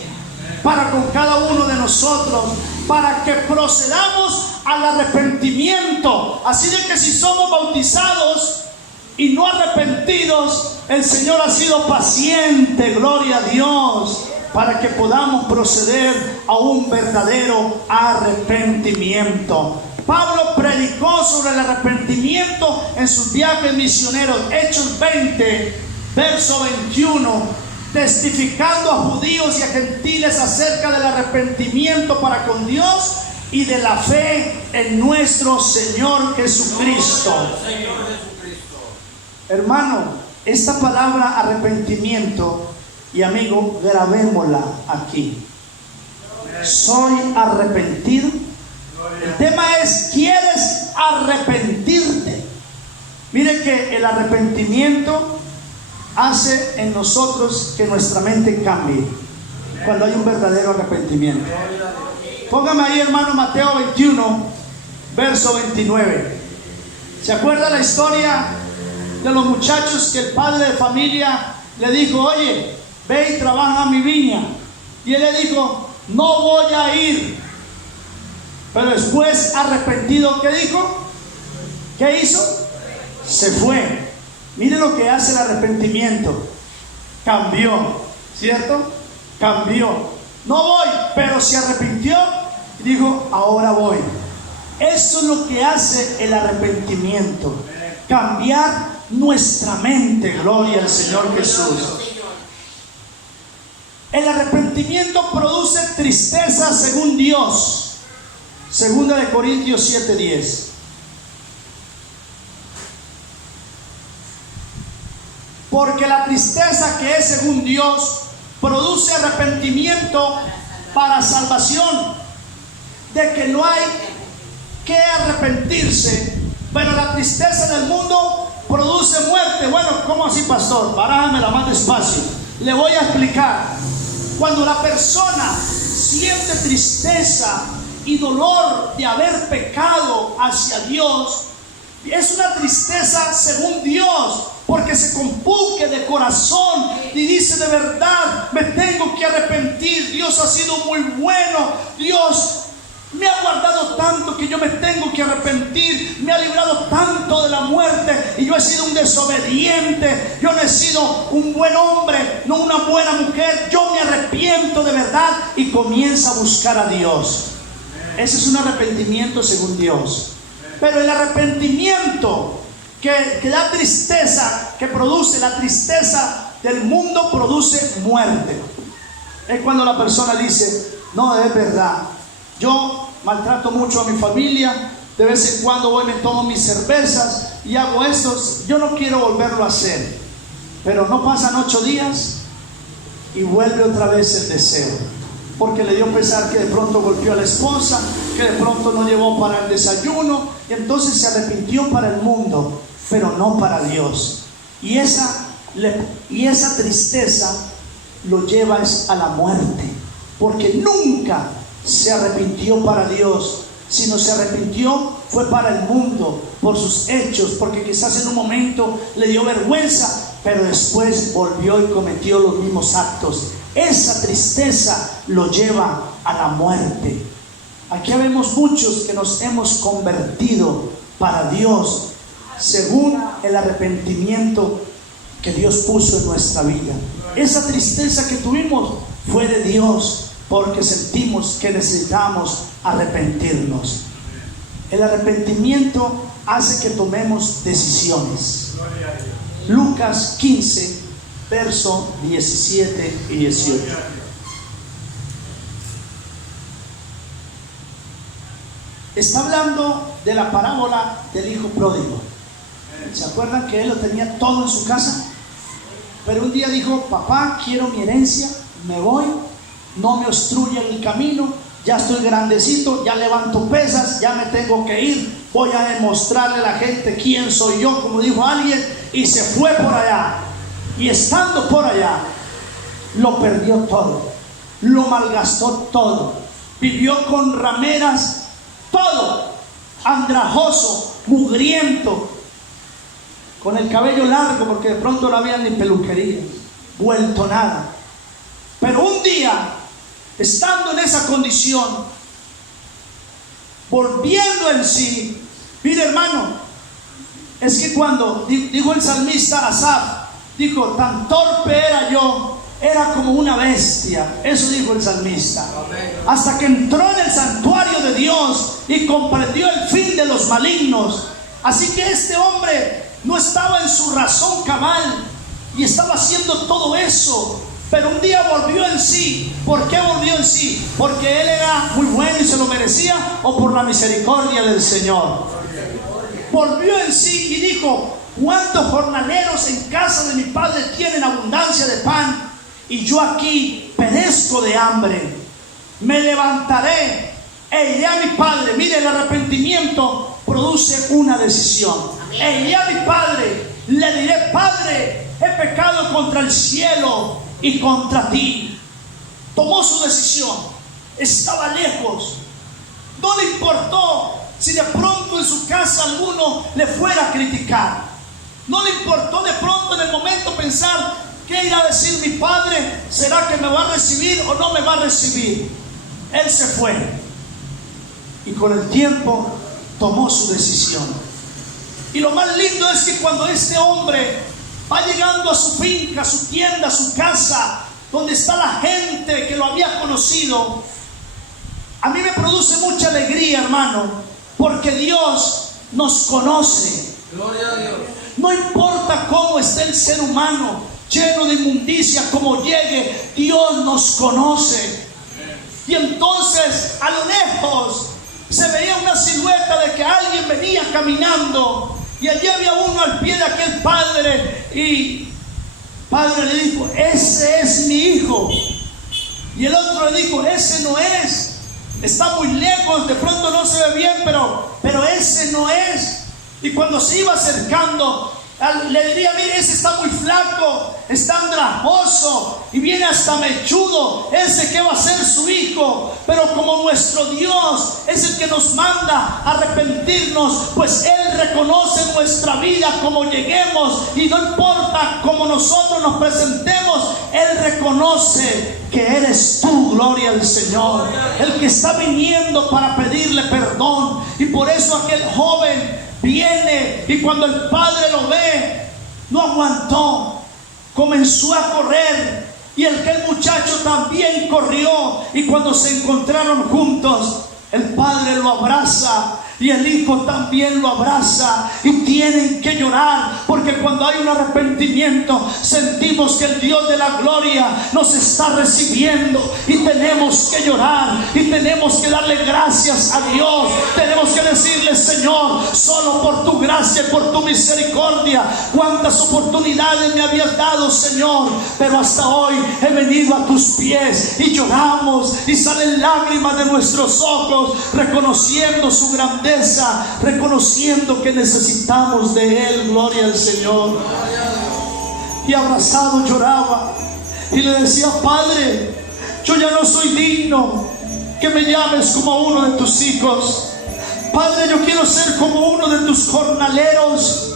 para con cada uno de nosotros, para que procedamos al arrepentimiento. Así de que si somos bautizados y no arrepentidos, el Señor ha sido paciente, gloria a Dios, para que podamos proceder a un verdadero arrepentimiento. Pablo predicó sobre el arrepentimiento en sus viajes misioneros. Hechos 20, verso 21, testificando a judíos y a gentiles acerca del arrepentimiento para con Dios y de la fe en nuestro Señor Jesucristo. Hermano, esta palabra arrepentimiento, y amigo, grabémosla aquí. Soy arrepentido. El tema es, ¿quieres arrepentirte? Mire que el arrepentimiento hace en nosotros que nuestra mente cambie cuando hay un verdadero arrepentimiento. Póngame ahí, hermano, Mateo 21, verso 29. ¿Se acuerda la historia de los muchachos que el padre de familia le dijo: oye, ve y trabaja a mi viña? Y él le dijo: no voy a ir. Pero después, arrepentido, ¿qué dijo? ¿Qué hizo? Se fue. Mire lo que hace el arrepentimiento. Cambió, ¿cierto? Cambió. No voy, pero se arrepintió y dijo: ahora voy. Eso es lo que hace el arrepentimiento. Cambiar nuestra mente, gloria al Señor Jesús. El arrepentimiento produce tristeza según Dios. 2 de Corintios 7:10. Porque la tristeza que es según Dios produce arrepentimiento para salvación, de que no hay que arrepentirse, pero la tristeza del mundo produce muerte. Bueno, ¿cómo así, pastor? Barájamela más despacio. Le voy a explicar. Cuando la persona siente tristeza y dolor de haber pecado hacia Dios, es una tristeza según Dios, porque se compunge de corazón y dice: de verdad me tengo que arrepentir. Dios ha sido muy bueno, Dios me ha guardado tanto que yo me tengo que arrepentir, me ha librado tanto de la muerte y yo he sido un desobediente, yo no he sido un buen hombre, no una buena mujer. Yo me arrepiento de verdad y comienza a buscar a Dios. Ese es un arrepentimiento según Dios. Pero el arrepentimiento que da tristeza, que produce la tristeza del mundo, produce muerte. Es cuando la persona dice: no, es verdad, yo maltrato mucho a mi familia, de vez en cuando voy y me tomo mis cervezas y hago esto, yo no quiero volverlo a hacer. Pero no pasan 8 días y vuelve otra vez el deseo, porque le dio pesar que de pronto golpeó a la esposa, que de pronto no llevó para el desayuno, y entonces se arrepintió para el mundo, pero no para Dios. Y esa tristeza lo lleva a la muerte, porque nunca se arrepintió para Dios, sino se arrepintió fue para el mundo, por sus hechos, porque quizás en un momento le dio vergüenza, pero después volvió y cometió los mismos actos. Esa tristeza lo lleva a la muerte. Aquí vemos muchos que nos hemos convertido para Dios según el arrepentimiento que Dios puso en nuestra vida. Esa tristeza que tuvimos fue de Dios, porque sentimos que necesitamos arrepentirnos. El arrepentimiento hace que tomemos decisiones. Lucas 15, verso 17 y 18. Está hablando de la parábola del hijo pródigo. ¿Se acuerdan que él lo tenía todo en su casa? Pero un día dijo: papá, quiero mi herencia, me voy, no me obstruyan el camino, ya estoy grandecito, ya levanto pesas, ya me tengo que ir, voy a demostrarle a la gente quién soy yo, como dijo alguien, y se fue por allá. Y estando por allá, lo perdió todo, lo malgastó todo, vivió con rameras, todo, andrajoso, mugriento, con el cabello largo, porque de pronto no había ni peluquería, vuelto nada. Pero un día, estando en esa condición, volviendo en sí, mire hermano, es que cuando dijo el salmista Asaf, dijo: tan torpe era yo, era como una bestia. Eso dijo el salmista. Hasta que entró en el santuario de Dios y comprendió el fin de los malignos. Así que este hombre no estaba en su razón cabal y estaba haciendo todo eso, pero un día volvió en sí. ¿Por qué volvió en sí? ¿Porque él era muy bueno y se lo merecía, o por la misericordia del Señor? Volvió en sí y dijo: ¿cuántos jornaleros en casa de mi padre tienen abundancia de pan, y yo aquí perezco de hambre? Me levantaré e iré a mi padre. Mire, el arrepentimiento produce una decisión. E iré a mi padre, le diré: Padre, he pecado contra el cielo y contra ti. Tomó su decisión. Estaba lejos. No le importó si de pronto en su casa alguno le fuera a criticar. No le importó de pronto en el momento pensar: ¿qué irá a decir mi padre? ¿Será que me va a recibir o no me va a recibir? Él se fue. Y con el tiempo tomó su decisión. Y lo más lindo es que cuando este hombre va llegando a su finca, a su tienda, a su casa, donde está la gente que lo había conocido, a mí me produce mucha alegría, hermano, porque Dios nos conoce. Gloria a Dios. No importa cómo esté el ser humano, lleno de inmundicia, como llegue, Dios nos conoce. Y entonces, a lo lejos, se veía una silueta de que alguien venía caminando, y allí había uno al pie de aquel padre, y el padre le dijo: ese es mi hijo. Y el otro le dijo: ese no es, está muy lejos, de pronto no se ve bien, pero ese no es. Y cuando se iba acercando, le diría: mire, ese está muy flaco, está andrajoso y viene hasta mechudo, ese que va a ser su hijo. Pero como nuestro Dios es el que nos manda a arrepentirnos, pues Él reconoce nuestra vida como lleguemos, y no importa cómo nosotros nos presentemos, Él reconoce que eres tú, gloria al Señor, el que está viniendo para pedirle perdón. Y por eso aquel joven viene, y cuando el padre lo ve, no aguantó, comenzó a correr, y el muchacho también corrió, y cuando se encontraron juntos, el padre lo abraza y el hijo también lo abraza, y tienen que llorar, porque cuando hay un arrepentimiento sentimos que el Dios de la gloria nos está recibiendo, y tenemos que llorar y tenemos que darle gracias a Dios. Tenemos que decirle: Señor, solo por tu gracia y por tu misericordia, cuántas oportunidades me habías dado, Señor, pero hasta hoy he venido a tus pies. Y lloramos y salen lágrimas de nuestros ojos, reconociendo su grandeza, reconociendo que necesitamos de Él. Gloria al Señor. Y abrazado lloraba y le decía: Padre, yo ya no soy digno que me llames como uno de tus hijos, Padre, yo quiero ser como uno de tus jornaleros.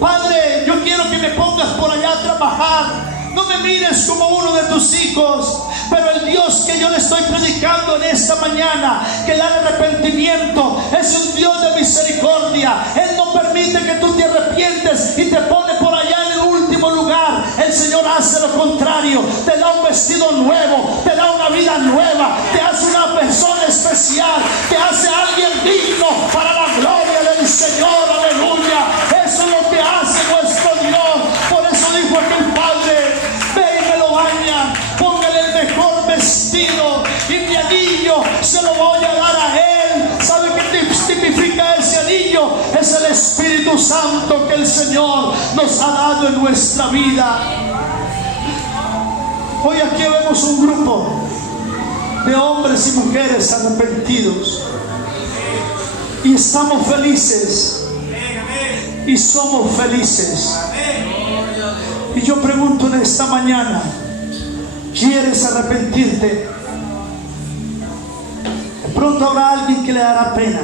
Padre, yo quiero que me pongas por allá a trabajar. No me mires como uno de tus hijos. Pero el Dios que yo le estoy predicando en esta mañana, que da el arrepentimiento, es un Dios de misericordia. Él no permite que tú te arrepientes y te pone por allá en el último lugar. El Señor hace lo contrario. Te da un vestido nuevo, te da una vida nueva, te hace una persona especial, te hace alguien digno para la gloria del Señor. Aleluya. Eso es lo que hace nuestro Dios. Por eso dijo aquel padre: ve y me lo baña, póngale el mejor vestido y mi anillo se lo voy a dar a él. ¿Sabe qué significa ese anillo? Es el Espíritu Santo que el Señor nos ha dado en nuestra vida. Hoy aquí vemos un grupo de hombres y mujeres arrepentidos y estamos felices y somos felices. Y yo pregunto en esta mañana: ¿quieres arrepentirte? De pronto habrá alguien que le dará pena,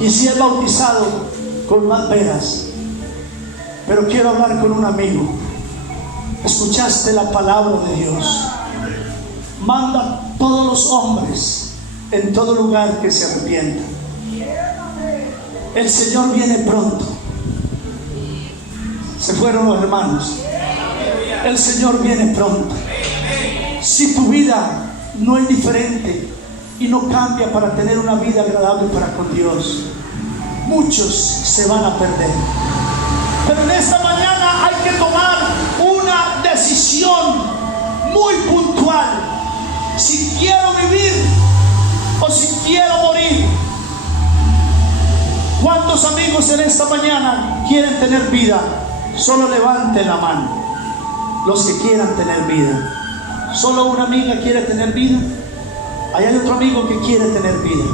y si es bautizado, con más penas. Pero quiero hablar con un amigo. Escuchaste la palabra de Dios. Manda a todos los hombres en todo lugar que se arrepientan. El Señor viene pronto. Se fueron los hermanos. El Señor viene pronto. Si tu vida no es diferente y no cambia para tener una vida agradable para con Dios, muchos se van a perder. Pero en esta mañana hay que tomar una decisión muy puntual: si quiero vivir o si quiero morir. ¿Cuántos amigos en esta mañana quieren tener vida? Solo levante la mano los que quieran tener vida. ¿Solo una amiga quiere tener vida? Ahí hay otro amigo que quiere tener vida.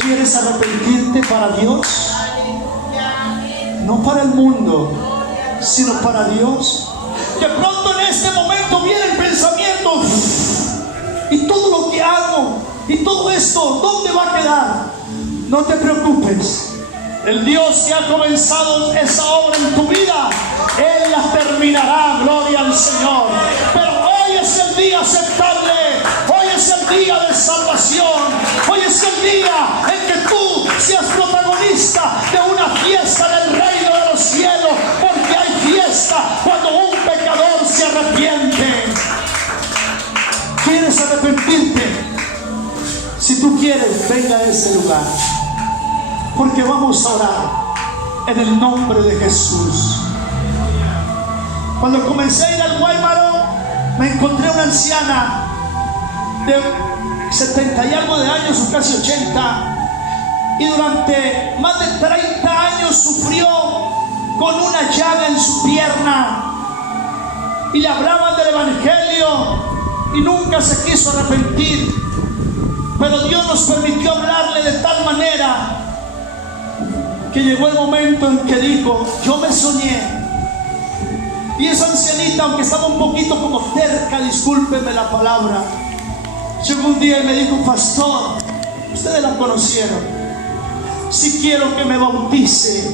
¿Quieres arrepentirte para Dios? No para el mundo, sino para Dios. De pronto en este momento vienen pensamientos: y todo lo que hago y todo esto, ¿dónde va a quedar? No te preocupes. El Dios que ha comenzado esa obra en tu vida, Él la terminará. Gloria al Señor. Pero hoy es el día aceptable. Hoy es el día de salvación. Hoy es el día en que tú seas protagonista de una fiesta del reino de los cielos. Porque hay fiesta cuando un pecador se arrepiente. ¿Quieres arrepentirte? Si tú quieres, venga a ese lugar, porque vamos a orar en el nombre de Jesús. Cuando comencé a ir al Guaymaro, me encontré una anciana de 70 y algo de años, o casi 80, y durante más de 30 años sufrió con una llaga en su pierna, y le hablaban del Evangelio y nunca se quiso arrepentir. Pero Dios nos permitió hablarle de tal manera que llegó el momento en que dijo: yo me soñé. Y esa ancianita, aunque estaba un poquito como terca, discúlpeme la palabra, llegó un día y me dijo: pastor, ustedes la conocieron, si quiero que me bautice.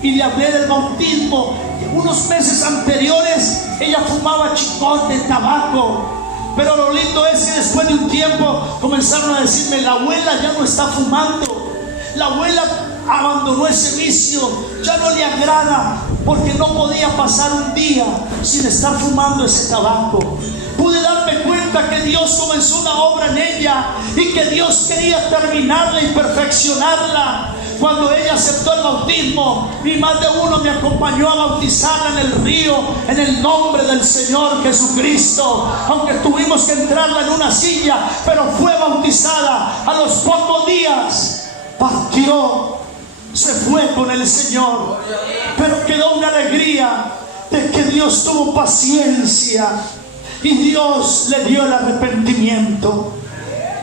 Y le hablé del bautismo. Unos meses anteriores ella fumaba chicote, tabaco. Pero lo lindo es que después de un tiempo comenzaron a decirme: la abuela ya no está fumando, la abuela abandonó ese vicio, ya no le agrada, porque no podía pasar un día sin estar fumando ese tabaco. Pude darme cuenta que Dios comenzó una obra en ella y que Dios quería terminarla y perfeccionarla. Cuando ella aceptó el bautismo, y más de uno me acompañó a bautizarla en el río, en el nombre del Señor Jesucristo. Aunque tuvimos que entrarla en una silla, pero fue bautizada. A los pocos días partió, se fue con el Señor. Pero quedó una alegría de que Dios tuvo paciencia y Dios le dio el arrepentimiento.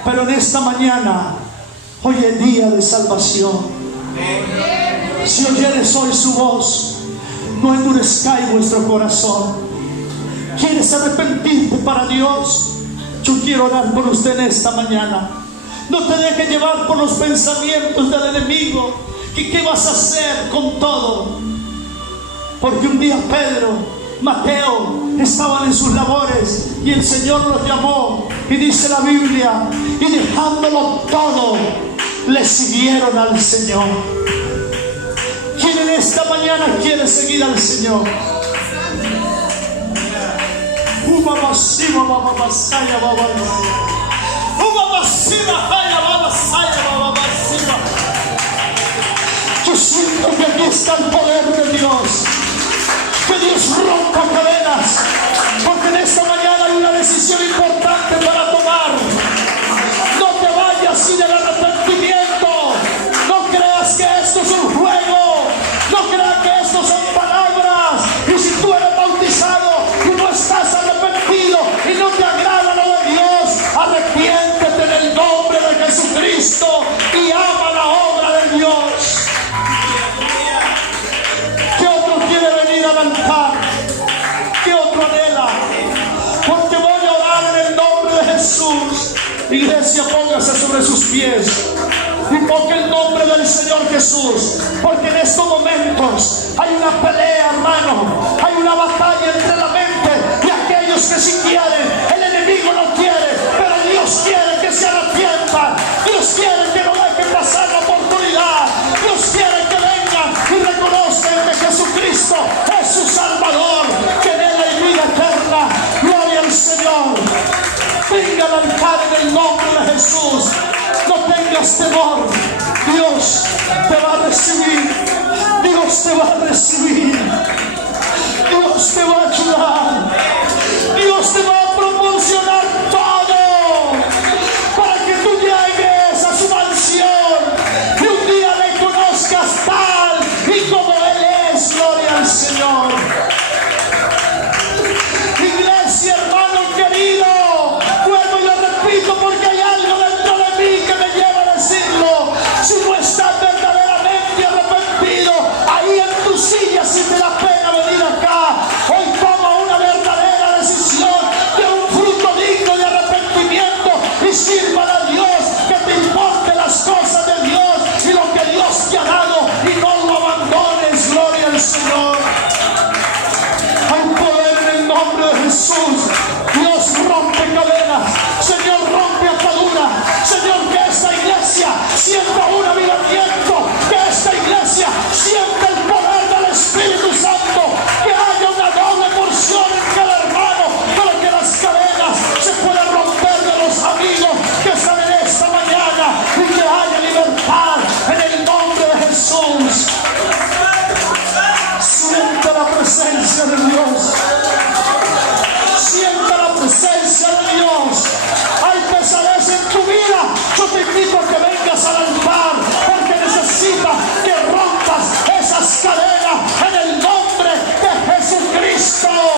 Pero en esta mañana, hoy es día de salvación. Si oyeres hoy su voz, no endurezcáis vuestro corazón. ¿Quieres arrepentirte para Dios? Yo quiero orar por usted en esta mañana. No te dejes llevar por los pensamientos del enemigo. ¿Y qué vas a hacer con todo? Porque un día Pedro, Mateo estaban en sus labores y el Señor los llamó, y dice la Biblia, y dejándolo todo, le siguieron al Señor. ¿Quién en esta mañana quiere seguir al Señor? Yo siento que aquí está el poder de Dios. Que Dios rompa cadenas, porque en esta mañana hay una decisión importante para tomar. No te vayas sin el arrepentimiento. No creas que esto es un juego. No creas que esto son palabras. Y si tú eres bautizado y no estás arrepentido y no te agrada lo de Dios, arrepiéntete en el nombre de Jesucristo y ama la obra de Dios. Levantar, que otro anhela, porque voy a orar en el nombre de Jesús. Iglesia, póngase sobre sus pies y ponga el nombre del Señor Jesús, porque en estos momentos hay una pelea, hermano, hay una batalla entre la mente de aquellos que si quieren. El enemigo no quiere, pero Dios quiere que se arrepientan. Dios quiere que no dejen pasar la oportunidad. Dios quiere que vengan y reconozcan que Jesucristo es su Salvador, que en Él hay vida eterna. Gloria al Señor. Venga al altar en el nombre de Jesús. No tengas temor. Dios te va a recibir. Dios te va a recibir. Dios te va a ayudar.